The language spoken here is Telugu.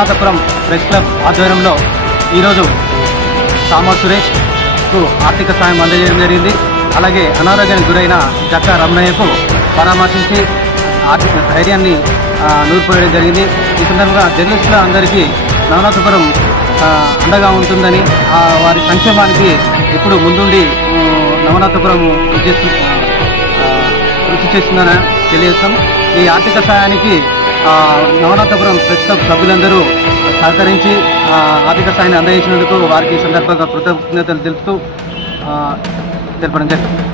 నవనాథపురం ప్రెస్ క్లబ్ ఆధ్వర్యంలో ఈరోజు సామర్ సురేష్కు ఆర్థిక సాయం అందజేయడం జరిగింది. అలాగే అనారోగ్యానికి గురైన జక్కా రమణయ్యకు పరామర్శించి ఆర్థిక ధైర్యాన్ని నూరిపోయడం జరిగింది. ఈ సందర్భంగా జర్నలిస్టుల అందరికీ నవనాథపురం అండగా ఉంటుందని, వారి సంక్షేమానికి ఇప్పుడు ముందుండి నవనాథపురం కృషి చేస్తుందని తెలియజేస్తాం. ఈ ఆర్థిక సహాయానికి నవనాథపురం ప్రెస్ క్లబ్ సభ్యులందరూ సహకరించి ఆర్థిక సాయాన్ని అందజేసినందుకు వారికి ఈ సందర్భంగా కృతజ్ఞతలు తెలుపుతూ తెలపడం జరిగింది.